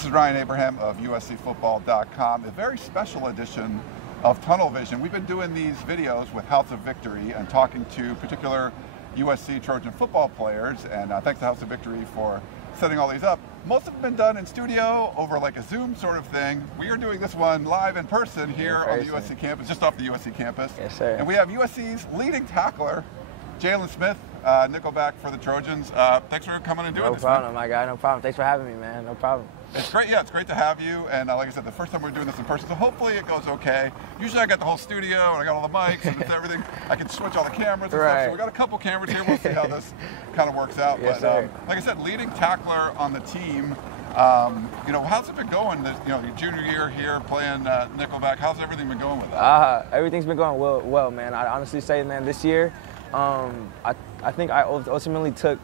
This is Ryan Abraham of USCFootball.com, a very special edition of Tunnel Vision. We've been doing these videos with House of Victory and talking to particular USC Trojan football players, and thanks to House of Victory for setting all these up. Most have been done in studio over like a Zoom sort of thing. We are doing this one live in person here on the USC campus, just off the USC campus. Yes, sir. And we have USC's leading tackler, Jaylin Smith, nickelback for the Trojans. Thanks for coming and doing this. No problem, my guy. No problem. Thanks for having me, man. No problem. It's great. Yeah, it's great to have you. And like I said, the first time we're doing this in person, so hopefully it goes okay. Usually I got the whole studio and I got all the mics and it's everything. I can switch all the cameras and stuff. So we got a couple cameras here. We'll see how this kind of works out. Yes, but like I said, leading tackler on the team. How's it been going? Your junior year here playing nickelback. How's everything been going with that? Everything's been going well, man. I honestly say, man, this year, I think I ultimately took,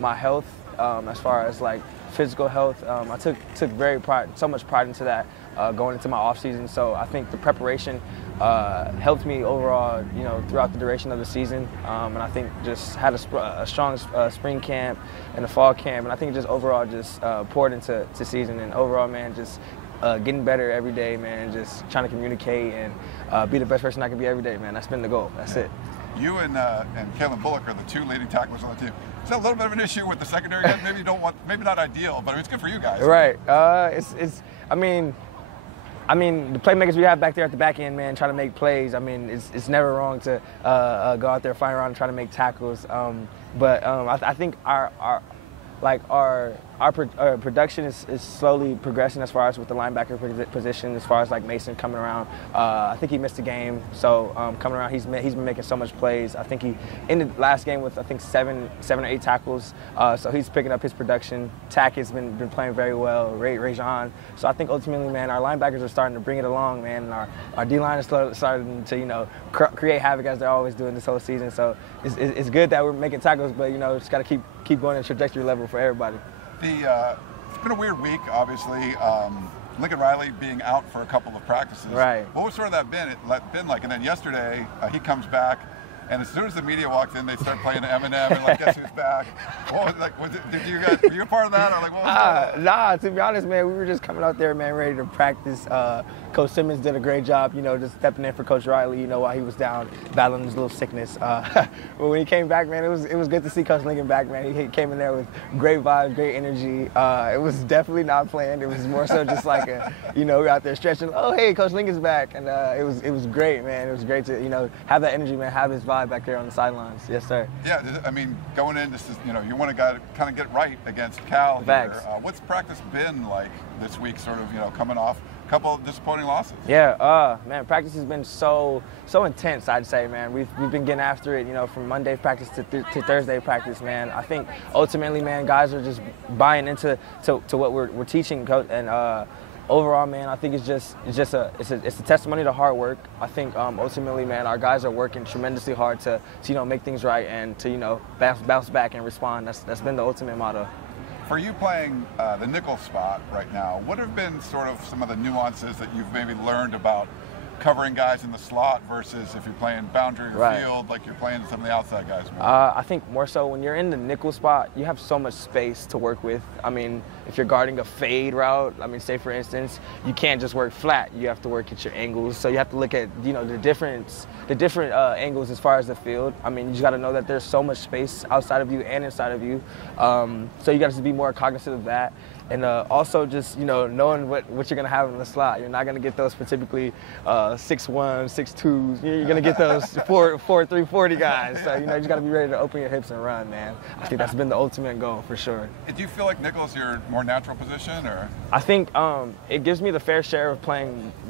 my health as far as like physical health. I took so much pride into that going into my off season. So I think the preparation helped me overall, throughout the duration of the season. And I think just had a strong spring camp and a fall camp. And I think just overall just poured into season. And overall, man, just getting better every day, man. Just trying to communicate and be the best person I can be every day, man. That's been the goal. That's it. You and Kaylin Bullock are the two leading tacklers on the team. Is that a little bit of an issue with the secondary guys? Maybe you don't want, maybe not ideal, but it's good for you guys. Right. I mean, the playmakers we have back there at the back end, man, trying to make plays. I mean, it's never wrong to go out there, flying around, and try to make tackles. I think our production is slowly progressing as far as with the linebacker position, as far as like Mason coming around. I think he missed a game, so coming around, he's been making so much plays. I think he ended last game with, I think, seven or eight tackles, so he's picking up his production. Tack has been playing very well, Rajon. So I think ultimately, man, our linebackers are starting to bring it along, man, and our D-line is starting to, create havoc as they're always doing this whole season. So it's good that we're making tackles, but, just got to keep going at trajectory level for everybody. It's been a weird week, obviously. Lincoln Riley being out for a couple of practices. Right. What was sort of that been like? And then yesterday, he comes back, and as soon as the media walks in, they start playing Eminem and like, guess who's back? What was it like? Were you a part of that? Or like, what was Nah, to be honest, man, we were just coming out there, man, ready to practice. Coach Simmons did a great job, just stepping in for Coach Riley, while he was down battling his little sickness. But when he came back, man, it was good to see Coach Lincoln back, man. He came in there with great vibes, great energy. It was definitely not planned. It was more so just like we were out there stretching. Oh, hey, Coach Lincoln's back, and it was great, man. It was great to have that energy, man, have his vibe back there on the sidelines. Yes, sir. Yeah, I mean, going in, this is you want to kind of get right against Cal here. What's practice been like this week? Sort of coming off a couple of disappointing losses. Yeah, man, practice has been so intense, I'd say, man. We've been getting after it, from Monday practice to Thursday practice, man. I think ultimately, man, guys are just buying into what we're teaching, coach, and overall, man, I think it's a testimony to hard work. I think ultimately, man, our guys are working tremendously hard to make things right and to bounce back and respond. That's been the ultimate motto. For you playing the nickel spot right now, what have been sort of some of the nuances that you've maybe learned about covering guys in the slot versus if you're playing boundary or field, like you're playing some of the outside guys? I think more so when you're in the nickel spot, you have so much space to work with. I mean, if you're guarding a fade route, say for instance, you can't just work flat. You have to work at your angles. So you have to look at the different angles as far as the field. I mean, you just got to know that there's so much space outside of you and inside of you. So you got to be more cognizant of that. And also just, knowing what you're going to have in the slot. You're not going to get those typically 6'1", 6'2". You're going to get those 4'3", 40 guys. So, you just got to be ready to open your hips and run, man. I think that's been the ultimate goal for sure. Do you feel like nickel is your more natural position, or? I think it gives me the fair share of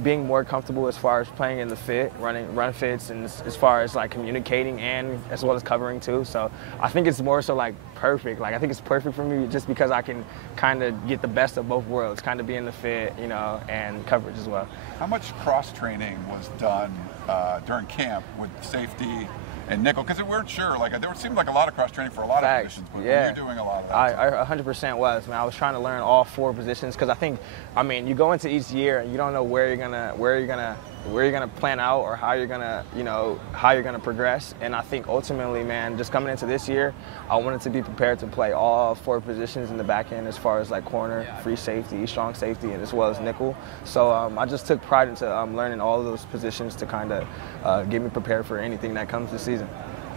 being more comfortable as far as playing in the fit, run fits, and as far as like communicating and as well as covering too. So I think it's more so like perfect. Like I think it's perfect for me just because I can kind of get the best of both worlds, kind of be in the fit, and coverage as well. How much cross-training was done during camp with safety and nickel? Because we weren't sure. Like there seemed like a lot of cross-training for a lot of positions, but you're doing a lot of that. I 100% was, man. I was trying to learn all four positions because I think, you go into each year and you don't know where you're gonna where you're gonna plan out or how you're gonna, how you're gonna progress. And I think ultimately, man, just coming into this year, I wanted to be prepared to play all 4 positions in the back end, as far as like corner, free safety, strong safety, and as well as nickel. So I just took pride into learning all of those positions to kind of get me prepared for anything that comes this season.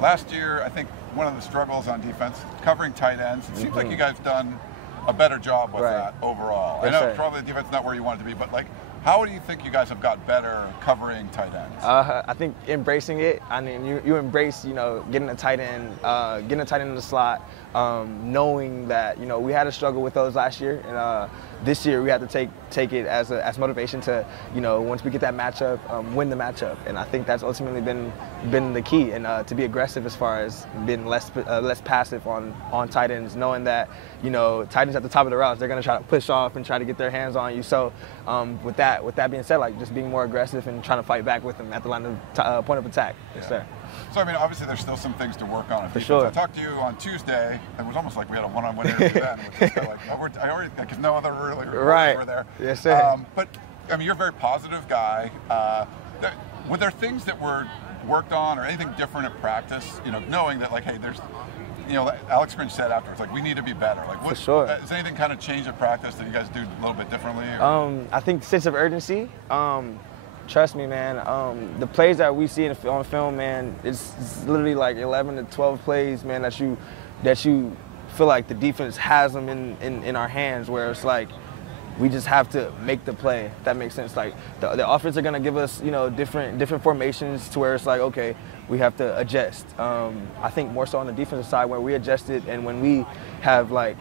Last year, I think one of the struggles on defense, covering tight ends. It seems like you guys done a better job with that overall. Yes, I know probably the defense is not where you want it to be, but like, how do you think you guys have got better covering tight ends? I think embracing it. I mean, you embrace, getting a tight end in the slot, knowing that we had a struggle with those last year, and this year we had to take it as motivation to once we get that matchup, win the matchup. And I think that's ultimately been the key, and to be aggressive as far as being less passive on tight ends, knowing that tight ends at the top of the routes, they're going to try to push off and try to get their hands on you. So with that being said, like just being more aggressive and trying to fight back with them at the line of point of attack. Yes, sir. So I mean, obviously there's still some things to work on. For sure. I talked to you on Tuesday. It was almost like we had a one-on-one interview then. Which is because no other really were there. Yes, sir. But I mean, you're a very positive guy. Were there things that were worked on or anything different at practice? Knowing that like, hey, there's. Alex Grinch said afterwards, like, we need to be better. Like, For sure. Has anything kind of changed at practice that you guys do a little bit differently? I think sense of urgency. Trust me, man. The plays that we see on film, man, it's literally like 11 to 12 plays, man, that you feel like the defense has them in our hands, where it's like we just have to make the play, if that makes sense. Like the offense are gonna give us, different formations to where it's like, okay, we have to adjust. I think more so on the defensive side where we adjusted, and when we have like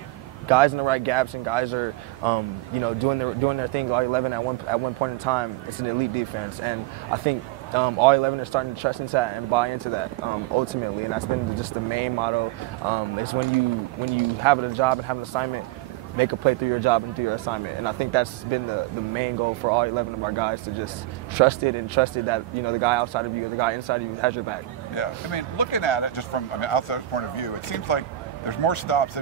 guys in the right gaps and guys are, doing their thing, all 11 at one point in time, it's an elite defense. And I think all 11 are starting to trust into that and buy into that ultimately. And that's been just the main motto. Is when you have a job and have an assignment, make a play through your job and through your assignment. And I think that's been the main goal for all 11 of our guys, to just trust it that, the guy outside of you or the guy inside of you has your back. Yeah, I mean, looking at it just from outsider's point of view, it seems like there's more stops,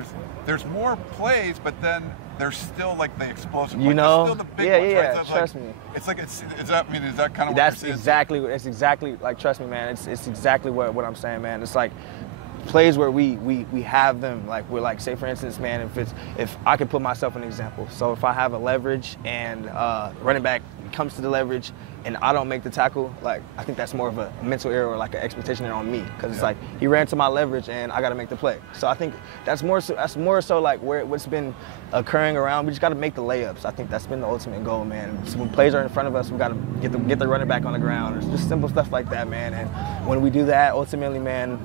there's more plays, but then there's still like the explosive plays. There's still the big ones, right? So trust me. It's like is that kind of what that's exactly like, trust me, man. It's exactly what I'm saying, man. It's like plays where we have them, like we're like, say for instance, man, if I could put myself in an example. So if I have a leverage and running back comes to the leverage and I don't make the tackle, like I think that's more of a mental error or like an expectation error on me, because it's like he ran to my leverage and I got to make the play. So I think that's more so like what's been occurring around. We just got to make the layups. I think that's been the ultimate goal, man. So when plays are in front of us, we got to get the running back on the ground. It's just simple stuff like that, man. And when we do that, ultimately, man,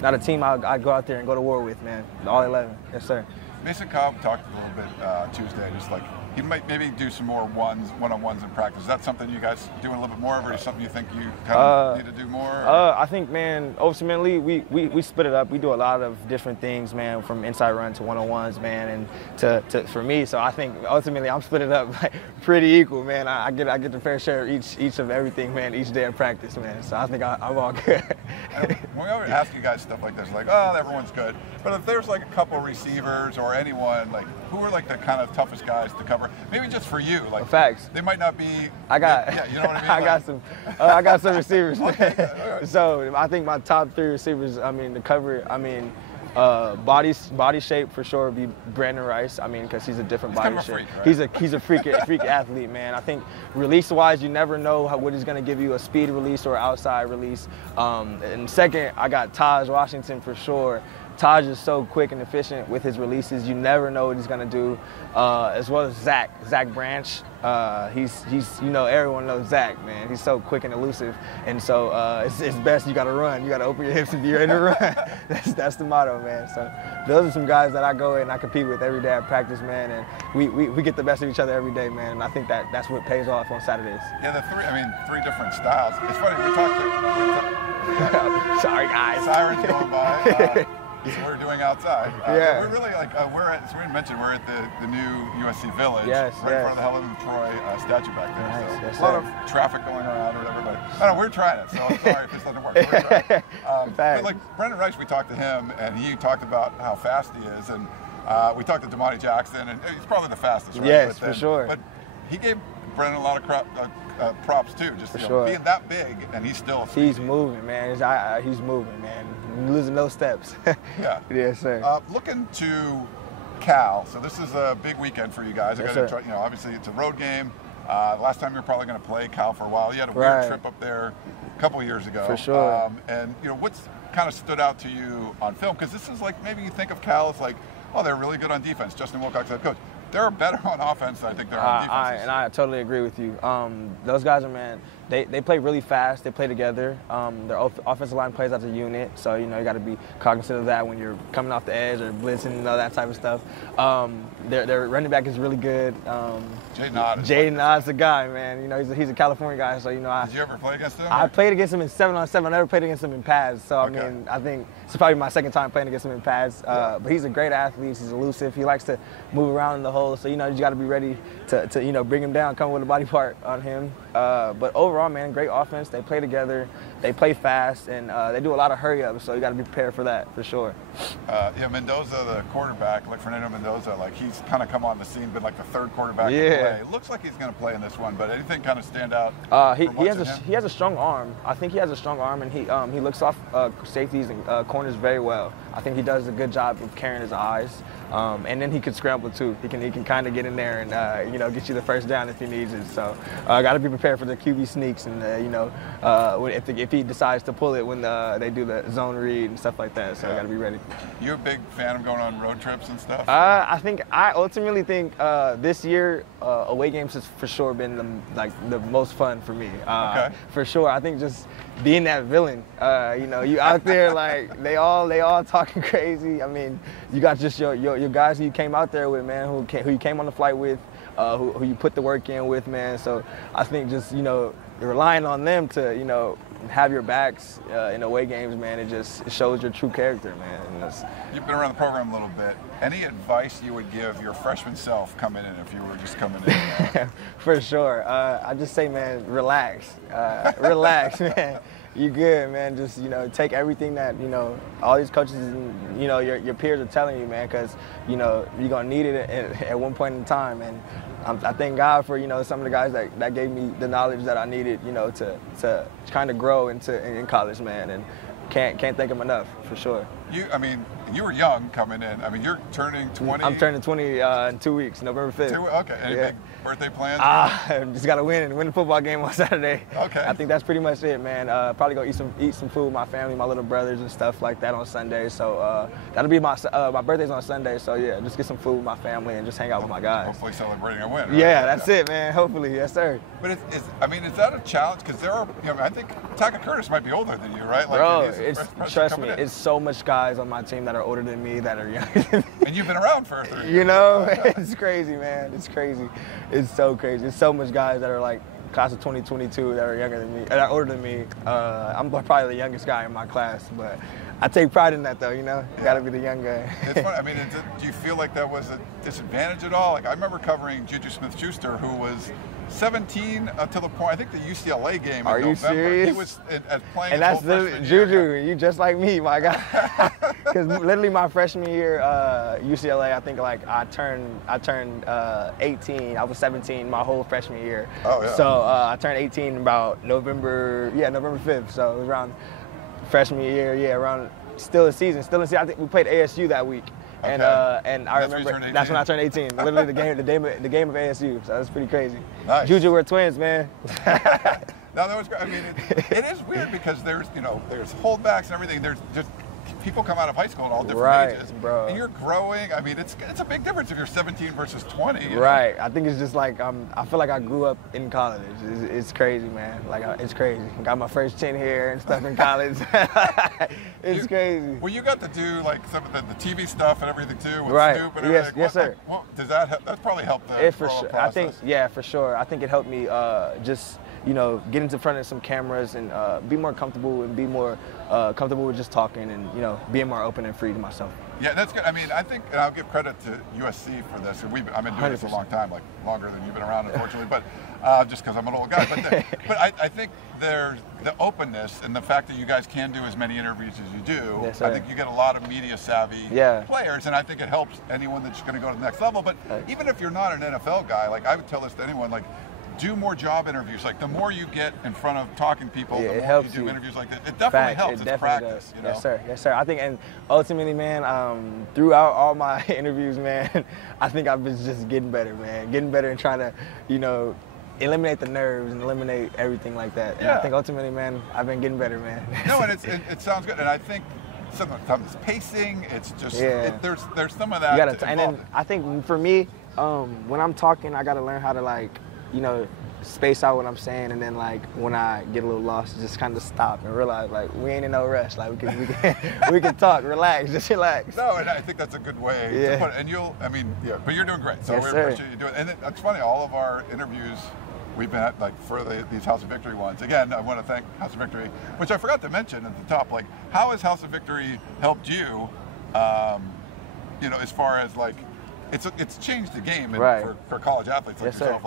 not a team I go out there and go to war with, man. All 11, yes, sir. Mason Cobb talked a little bit Tuesday, just like he might maybe do some more one-on-ones in practice. Is that something you guys doing a little bit more of, or is something you think you kind of need to do more? I think, man, ultimately we split it up. We do a lot of different things, man, from inside run to one-on-ones, man, and to for me. So I think ultimately I'm split it up like pretty equal, man. I get the fair share of each of everything, man, each day of practice, man. So I think I'm all good. When we always ask you guys stuff like this, like, oh, everyone's good. But if there's like a couple receivers or anyone, like, who are like the kind of toughest guys to cover? Maybe just for you, like facts. They might not be. You know what I mean. I got some receivers, man. Okay. So I think my top 3 receivers, to cover, body shape for sure would be Brandon Rice. Because he's a different body shape. Freak, right? He's a freak athlete, man. I think release-wise, you never know what he's going to give you, a speed release or outside release. And second, I got Taj Washington for sure. Taj is so quick and efficient with his releases. You never know what he's going to do. As well as Zach Branch. He's everyone knows Zach, man. He's so quick and elusive. And so it's best you got to run. You got to open your hips if you're in the run. That's the motto, man. So those are some guys that I go and I compete with every day at practice, man. And we get the best of each other every day, man. And I think that's what pays off on Saturdays. Yeah, 3 different styles. It's funny, we talked Sorry, guys. Sirens going by. So we're doing outside. Yeah. We're really like, we're at the new USC Village. Yes, right in front of the Helen of Troy statue back there. Nice, so a lot of traffic going around or whatever, but I don't know, we're trying it, so I'm sorry if this doesn't work. We're trying. But like Brandon Rice, we talked to him, and he talked about how fast he is, and we talked to Damani Jackson, and he's probably the fastest, right? Yes, for sure. But he gave Brandon a lot of props too. Just being that big, and he's still. He's moving, man. He's moving, man. Losing no steps. Yeah. Yes, sir. Looking to Cal. So this is a big weekend for you guys. Yes, Try, obviously it's a road game. Last time you're probably going to play Cal for a while. You had a weird trip up there a couple of years ago. For sure. And what's kind of stood out to you on film? Because this is like, maybe you think of Cal as like, oh, they're really good on defense. Justin Wilcox, head coach. They're better on offense than I think they're on defense. And I totally agree with you. Those guys are, man, they play really fast. They play together. Their offensive line plays as a unit, so you got to be cognizant of that when you're coming off the edge or blitzing, that type of stuff. Their running back is really good. Jaylin Smith's the guy, man. He's a California guy, so Did you ever play against him? I played against him in 7-on-7. I never played against him in pads, so I think it's probably my second time playing against him in pads. But he's a great athlete. He's elusive. He likes to move around in the hole, so you got to be ready to bring him down, come with a body part on him. But overall, man, great offense. They play together. They play fast, and they do a lot of hurry-ups, so you got to be prepared for that, for sure. Mendoza, the quarterback, like Fernando Mendoza, like he's kind of come on the scene, been like the third quarterback to play. It looks like he's going to play in this one, but anything kind of stand out? He has a strong arm. I think he has a strong arm, and he looks off safeties and corners very well. I think he does a good job of carrying his eyes, and then he can scramble too. He can kind of get in there and get you the first down if he needs it. So got to be prepared for the QB sneaks and if he decides to pull it when they do the zone read and stuff like that. So got to be ready. You a big fan of going on road trips and stuff? I ultimately think this year away games has for sure been the most fun for me. For sure. I think just being that villain, you out there like they all talking crazy. I mean, you got just your guys who you came out there with, man, who you came on the flight with, who you put the work in with, man. So I think just relying on them to have your backs in away games, man. It shows your true character, man. You've been around the program a little bit. Any advice you would give your freshman self coming in if you were just coming in? For sure. I just say, man, relax. Relax, man. You good, man. Just, take everything that, all these coaches and, your peers are telling you, man, because, you're going to need it at one point in time. And I thank God for, some of the guys that gave me the knowledge that I needed, to kind of grow in college, man. And can't thank them enough, for sure. You were young coming in. You're turning 20. I'm turning 20 in 2 weeks, November 5th. Okay. Any big birthday plans? Just got to win the football game on Saturday. Okay. I think that's pretty much it, man. Probably go eat some food with my family, my little brothers and stuff like that on Sunday. So that'll be my birthday's on Sunday. So yeah, just get some food with my family and just hang out with my guys. Hopefully celebrating a win. Right? Yeah, that's it, man. Hopefully, yes, sir. But is that a challenge? Because there are, I think Taka Curtis might be older than you, right? Like, bro, trust me, it's so much guys on my team that are older than me that are younger than me. And you've been around for 30 years. It's crazy, man. It's crazy. It's so crazy. There's so much guys that are like class of 2022 that are younger than me, that are older than me. I'm probably the youngest guy in my class, but I take pride in that, though. Got to be the young guy. It's funny. Do you feel like that was a disadvantage at all? Like I remember covering Juju Smith-Schuster, who was 17 up to the point, I think the UCLA game in November. Are you serious? He was playing. And that's Juju. You just like me, my guy. Because literally my freshman year, UCLA, I think like I turned 18. I was 17 my whole freshman year. Oh yeah. So I turned 18 about November 5th. So it was around freshman year, around still in season. I think we played ASU that week. Okay. And I remember that's when I turned 18. Literally the game of ASU. So that's pretty crazy. Nice. Juju, we're twins, man. No, that was great. It is weird because there's holdbacks and everything. There's just people come out of high school at all different ages. Bro. And you're growing. It's a big difference if you're 17 versus 20. Right. I think it's just like I feel like I grew up in college. It's crazy, man. Like it's crazy. Got my first chin hair and stuff in college. It's crazy. Well, you got to do like some of the TV stuff and everything too with Snoop and everything. Yes, sir. Does that help? That probably helped the process. I think, for sure. I think it helped me just get into front of some cameras and be more comfortable and be more comfortable with just talking and being more open and free to myself. Yeah, that's good. I think, and I'll give credit to USC for this. I've been doing 100%. This a long time, like longer than you've been around, unfortunately. But just because I'm an old guy. But I think there's the openness and the fact that you guys can do as many interviews as you do. Yes, I think you get a lot of media savvy players, and I think it helps anyone that's going to go to the next level. But even if you're not an NFL guy, like I would tell this to anyone, like do more job interviews. Like the more you get in front of talking people, the more you do interviews like that. It definitely helps. It's practice. You know? Yes, sir. Yes, sir. I think, and ultimately, man, throughout all my interviews, man, I think I've been just getting better, man. Getting better and trying to, eliminate the nerves and eliminate everything like that. And I think ultimately, man, I've been getting better, man. No, and it sounds good. And I think sometimes it's pacing. It's just there's some of that. And then I think for me, when I'm talking, I got to learn how to space out what I'm saying, and then when I get a little lost, just kind of stop and realize we ain't in no rush. We can talk, relax, just relax. No, and I think that's a good way to put it. And but you're doing great. So we appreciate you doing it. And it's funny, all of our interviews we've been at, for these House of Victory ones. Again, I want to thank House of Victory, which I forgot to mention at the top. How has House of Victory helped you? As far as it's changed the game for college athletes like yourself.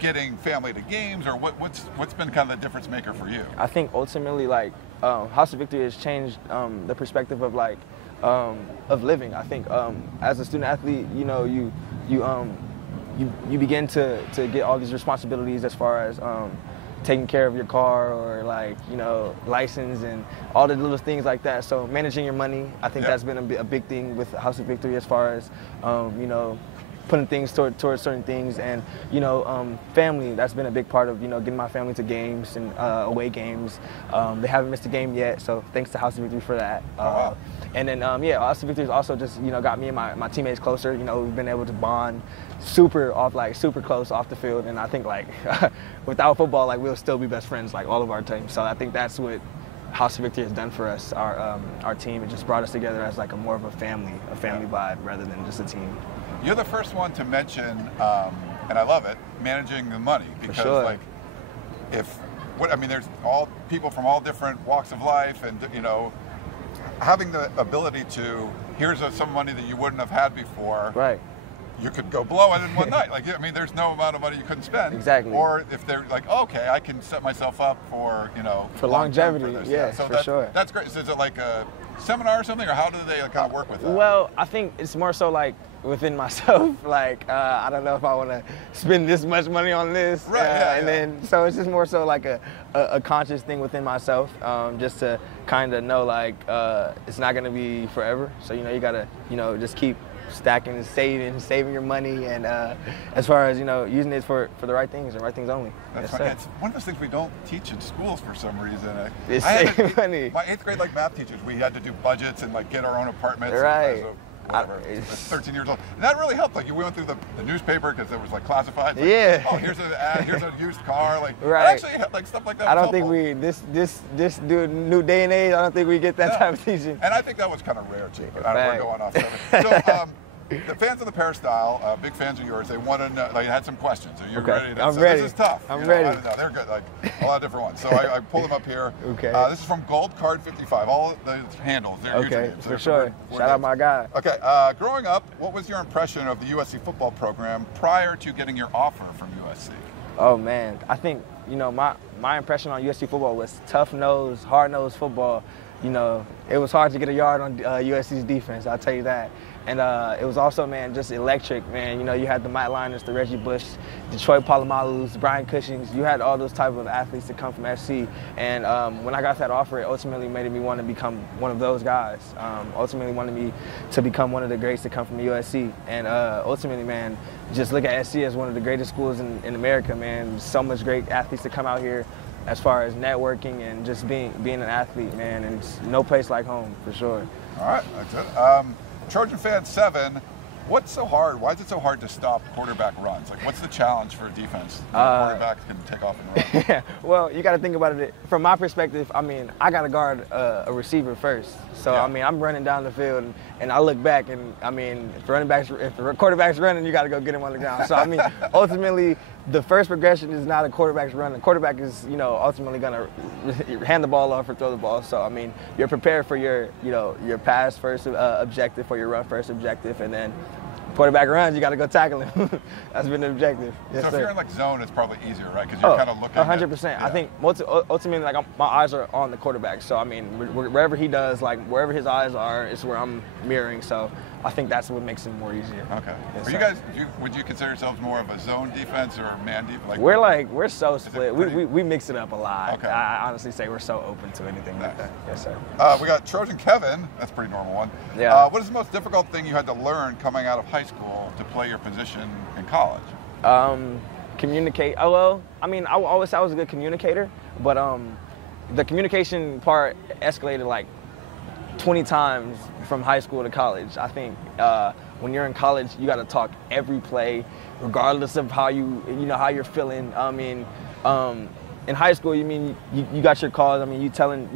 Getting family to games, or what's been kind of the difference maker for you? I think ultimately, House of Victory has changed the perspective of of living. I think as a student athlete, you begin to get all these responsibilities as far as taking care of your car or license and all the little things like that. So managing your money, I think that's been a big thing with House of Victory as far as putting things towards certain things, and family. That's been a big part of getting my family to games and away games. They haven't missed a game yet, so thanks to House of Victory for that. And then House of Victory has also just got me and my teammates closer. We've been able to bond super close off the field, and I think without football, we'll still be best friends all of our teams. So I think that's what House of Victory has done for us, our team. It just brought us together as more of a family vibe rather than just a team. You're the first one to mention, and I love it, managing the money, because there's all people from all different walks of life, and having the ability to here's some money that you wouldn't have had before. Right. You could go blow it in one night. There's no amount of money you couldn't spend. Exactly. Or if they're okay, I can set myself up for for longevity. So for sure. That's great. So is it a seminar or something, or how do they kind of work with that? Well, I think it's more so within myself. I don't know if I want to spend this much money on this. Right. Then so it's just more so a conscious thing within myself, just to kind of know it's not going to be forever. So you gotta just keep stacking and saving your money, and as far as using it for the right things and right things only. That's right. It's one of those things we don't teach in schools for some reason. It's saving money. My 8th grade math teachers, we had to do budgets and get our own apartments. Right. I was 13 years old. And that really helped. We went through the newspaper because it was classified. Oh, here's an ad, here's a used car. Right. Actually, stuff like that. I don't think this new day and age, I don't think we get that type of teaching. And I think that was kind of rare too. But we're going off. So the fans of the Peristyle, big fans of yours, they want to know, they had some questions. Are you ready? I'm ready. This is tough. I'm ready. They're good, a lot of different ones. So I pulled them up here. Okay. This is from Gold Card 55. All the handles, they're usernames. For sure. Shout out my guy. Okay. Growing up, what was your impression of the USC football program prior to getting your offer from USC? Oh man, I think my impression on USC football was tough-nosed, hard-nosed football. It was hard to get a yard on USC's defense, I'll tell you that. And it was also, man, just electric, man. You had the Matt Liners, the Reggie Bush, Detroit Palomalus, Brian Cushings. You had all those type of athletes that come from SC. And when I got that offer, it ultimately made me want to become one of those guys. Ultimately wanted me to become one of the greats that come from USC. And ultimately, man, just look at SC as one of the greatest schools in America, man. So much great athletes that come out here as far as networking and just being an athlete, man. And it's no place like home, for sure. All right, that's it. Trojan Fan 7, what's so hard? Why is it so hard to stop quarterback runs? What's the challenge for a defense? Quarterbacks can take off and run. Yeah, well, you got to think about it. From my perspective, I got to guard a receiver first. So, I'm running down the field, and I look back, and, if the quarterback's running, you got to go get him on the ground. So, ultimately, the first progression is not a quarterback's run. The quarterback is, ultimately going to hand the ball off or throw the ball. So, you're prepared for your pass first objective, for your run first objective, and then quarterback runs, you got to go tackle him. That's been the objective. Yes, so if sir. you're in zone, it's probably easier, right? Because you're kind of looking 100%. I think ultimately, my eyes are on the quarterback. So, wherever he does, wherever his eyes are, is where I'm mirroring. So, I think that's what makes it more easier. Okay. Yes, Are you guys? Would you consider yourselves more of a zone defense or man defense? We're so split. We mix it up a lot. Okay. I honestly say we're so open to anything like that. Yes, sir. We got Trojan Kevin. That's a pretty normal one. Yeah. What is the most difficult thing you had to learn coming out of high school to play your position in college? Communicate. Oh, well, I mean, I always say I was a good communicator, but the communication part escalated like 20 times from high school to college. I think when you're in college, you got to talk every play, regardless of how how you're feeling. I mean, in high school, you got your calls. I mean, you telling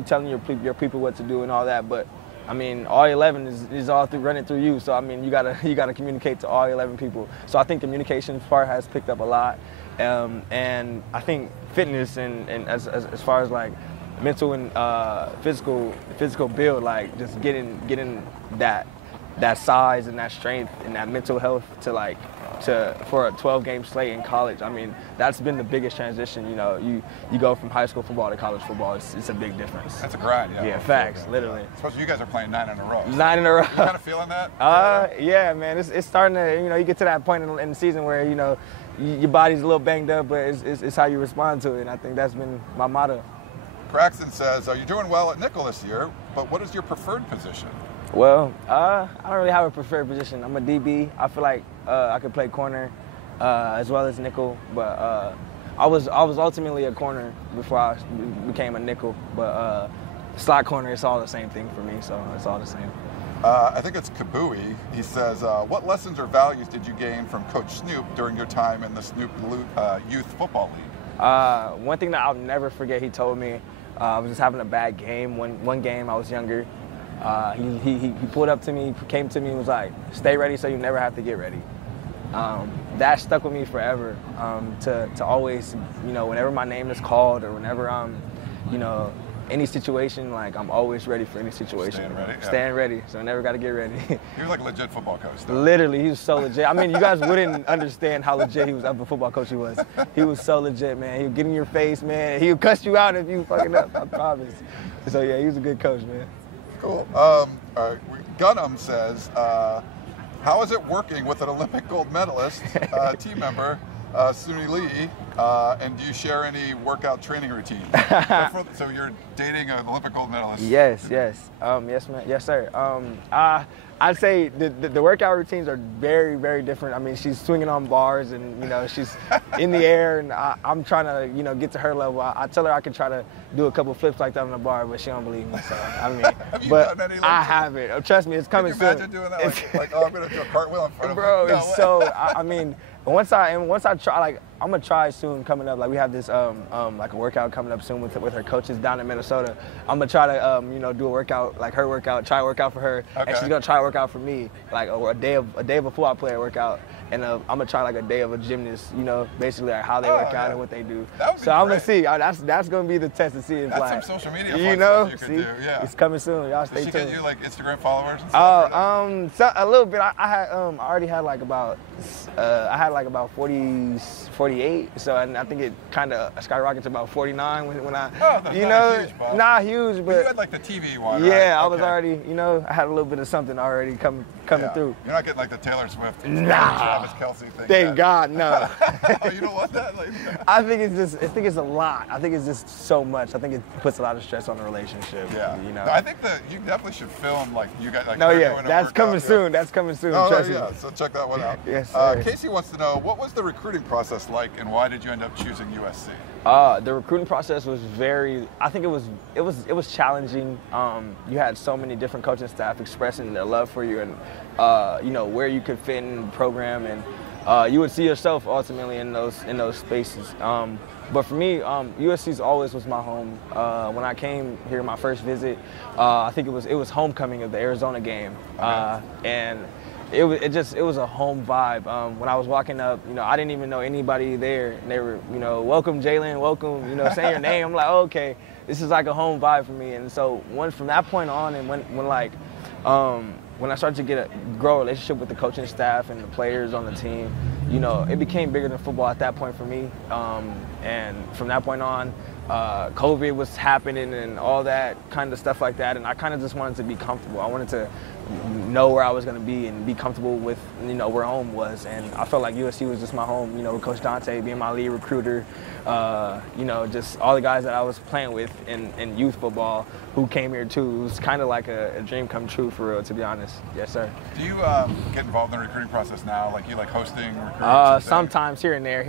your people what to do and all that. But I mean, all 11 is all running through you. So I mean, you gotta communicate to all 11 people. So I think communication part has picked up a lot, and I think fitness and as far as like mental and physical build, like just getting that size and that strength and that mental health for a 12-game slate in college. I mean, that's been the biggest transition. You go from high school football to college football. It's a big difference. That's a grind, yeah. Yeah, facts, literally. Yeah. Especially you guys are playing 9 in a row. 9 in a row. You kind of feeling that? Yeah, man. It's starting to, you get to that point in the season where, your body's a little banged up, but it's how you respond to it. And I think that's been my motto. Craxton says, you're doing well at nickel this year, but what is your preferred position? Well, I don't really have a preferred position. I'm a DB. I feel like I could play corner as well as nickel, but I was ultimately a corner before I became a nickel. But slot corner, it's all the same thing for me, so it's all the same. I think it's Kabui. He says, what lessons or values did you gain from Coach Snoop during your time in the Snoop Youth Football League? One thing that I'll never forget, he told me, I was just having a bad game. One game, I was younger. He pulled up to me, came to me, and was like, "Stay ready, so you never have to get ready." That stuck with me forever. To always, whenever my name is called or whenever I'm, any situation, like I'm always ready for any situation. Staying ready, so I never got to get ready. He was like a legit football coach, though. Literally, he was so legit. I mean, you guys wouldn't understand how legit he was of a football coach he was. He was so legit, man. He would get in your face, man. He would cuss you out if you fucking up, I promise. So yeah, he was a good coach, man. Cool. Gunham says, how is it working with an Olympic gold medalist, team member, Suni Lee, and do you share any workout training routines? So you're dating an Olympic gold medalist? Yes, yes, man, yes, sir. I'd say the workout routines are very, very different. I mean, she's swinging on bars and, she's in the air, and I'm trying to, get to her level. I tell her I can try to do a couple flips like that on the bar, but she don't believe me. So, I mean, have you done any I haven't. Trust me, it's coming soon. Can you imagine doing that? I'm going to do a cartwheel in front of bro, it's so, I mean, once I try, like, I'm gonna try soon coming up. Like, we have this like a workout coming up soon with her coaches down in Minnesota. I'm gonna try to do a workout, like her workout, try a workout for her, and she's gonna try a workout for me, like a day of a football player workout, and I'm gonna try like a day of a gymnast. Basically like how they work out and what they do. So I'm gonna see. That's gonna be the test to see if that's some social media. You could do. Yeah. It's coming soon. Y'all stay tuned. Did she get you like Instagram followers and stuff? So a little bit. I already had like about 48. So I think it kind of skyrocketed to about 49 when I, not huge, but you had like the TV one. Yeah, right? I was already, I had a little bit of something already coming through. You're not getting like the Taylor Swift, Travis Kelce thing. Thank God, no. Oh, you don't want that? I think it's a lot. I think it's just so much. I think it puts a lot of stress on the relationship. Yeah. No, I think that you definitely should film like you guys. Like, no, yeah, that's coming soon. That's coming soon. Oh, trust yeah. me. So check that one out. Yes, sir. Casey wants to know, what was the recruiting process like, and why did you end up choosing USC? The recruiting process was I think it was challenging. You had so many different coaching staff expressing their love for you and where you could fit in the program, and you would see yourself ultimately in those spaces. But for me, USC's always was my home. When I came here my first visit, I think it was homecoming of the Arizona game, and it was a home vibe. When I was walking up, I didn't even know anybody there, and they were, welcome Jaylin, welcome, saying your name. I'm like, oh, okay, this is like a home vibe for me. And so from that point on, and when I started to grow a relationship with the coaching staff and the players on the team, it became bigger than football at that point for me. And from that point on, COVID was happening and all that kind of stuff like that, and I kind of just wanted to be comfortable. I wanted to know where I was going to be and be comfortable with, where home was, and I felt like USC was just my home, with Coach Dante being my lead recruiter, just all the guys that I was playing with in youth football who came here too. It was kind of like a dream come true for real, to be honest. Yes, sir. Do you get involved in the recruiting process now? Like you like hosting recruits? Sometimes here and there.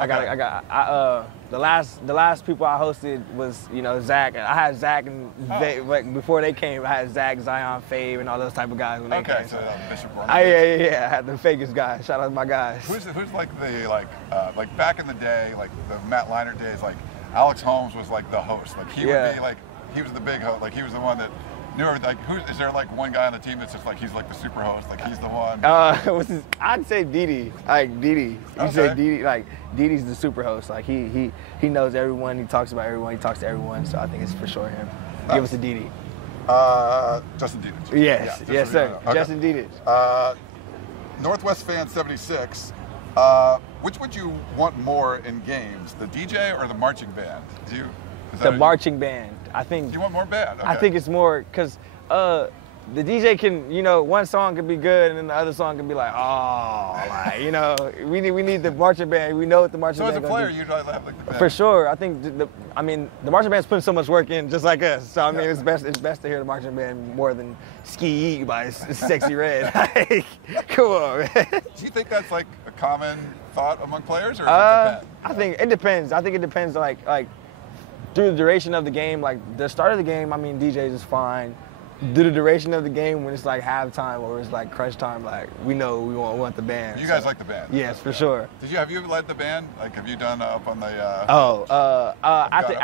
Okay. The last people I hosted was, Zach. I had Zach and before they came, I had Zach, Zion, Fave, and all those type of guys when they came. So Bishop yeah. I had the fakest guys. Shout out to my guys. Who's like the like back in the day, like the Matt Leinart days, like Alex Holmes was like the host. Like he would be like he was the big host. Like he was the one that knew everything. Like is there like one guy on the team that's just like he's like the super host? Like he's the one. I'd say Didi. Like Didi. You say Didi. Like Didi's the super host. Like he knows everyone. He talks about everyone. He talks to everyone. So I think it's for sure him. Give us a Didi. Justin Didi. Yes, yes, sir. Okay. Justin Didi. Northwest Fan 76. Which would you want more in games, the DJ or the marching band? The marching band. I think. You want more band? Okay. I think it's more because the DJ can, one song could be good and then the other song can be like, we need the marching band. We know what the marching band. So as a player, you'd rather have like the band. For sure. I think the marching band's putting so much work in, just like us. So I mean, it's best to hear the marching band more than Ski Eat by Sexy Red. Like, come on, man. Do you think that's like a common thought among players, or does it depend? I think it depends. I think it depends. Like through the duration of the game, like the start of the game, DJs is fine. Through the duration of the game, when it's like halftime or it's like crunch time, like we know we want the band. You guys like the band? Yes, for sure. Have you led the band? Like, have you done up on the? At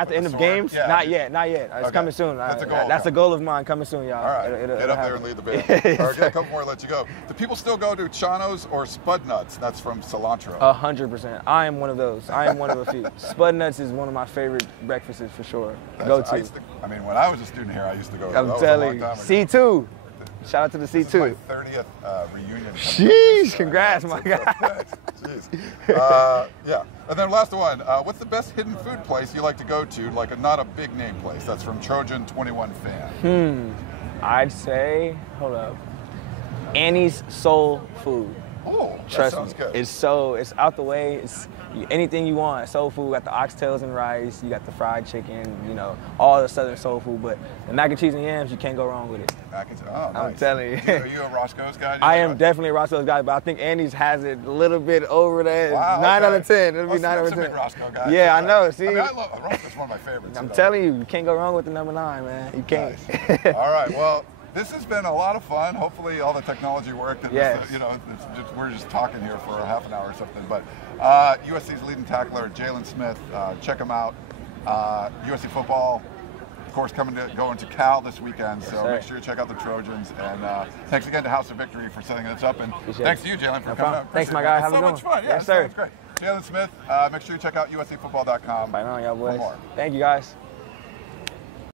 the end of games? Yeah, not yet. It's coming soon. That's a goal. That's a goal of mine coming soon, y'all. All right, get up there and lead the band. All right, get a couple more, let you go. Do people still go to Chano's or Spud Nuts? That's from Cilantro. 100%. I am one of those. I am one of a few. Spud Nuts is one of my favorite breakfasts for sure. Go to. When I was a student here, I used to go. I'm telling you. C2. Shout out to the C2. This is my 30th reunion. Jeez, congrats, my guy. Jeez. Yeah. And then last one, what's the best hidden food place you like to go to, like not a big name place? That's from Trojan 21 Fan. I'd say, hold up, Annie's Soul Food. Oh, Trust that sounds me. good. It's out the way. It's anything you want. Soul food. Got the oxtails and rice. You got the fried chicken. All the southern soul food. But the mac and cheese and yams, you can't go wrong with it. Mac and cheese. Oh, nice. I'm telling you. Are you a Roscoe's guy? I am definitely a Roscoe's guy, but I think Andy's has it a little bit over that. Wow, 9 out of 10. It'll be 9 out of 10. I'm a big Roscoe guy. Yeah, I know. See, I love Roscoe's one of my favorites. I'm telling you can't go wrong with the number 9, man. You can't. Nice. All right. Well, this has been a lot of fun. Hopefully, all the technology worked. And yes. We're just talking here for a half an hour or something. But USC's leading tackler, Jaylin Smith. Check him out. USC football, of course, going to Cal this weekend. So make sure you check out the Trojans. And thanks again to House of Victory for setting this up. And thanks to you, Jaylin, for coming out. Thanks, my guy. Have a good one. So much fun. Yeah, yes, sir. It's great. Jaylin Smith. Make sure you check out USCfootball.com. Bye now, y'all boys. For more. Thank you, guys.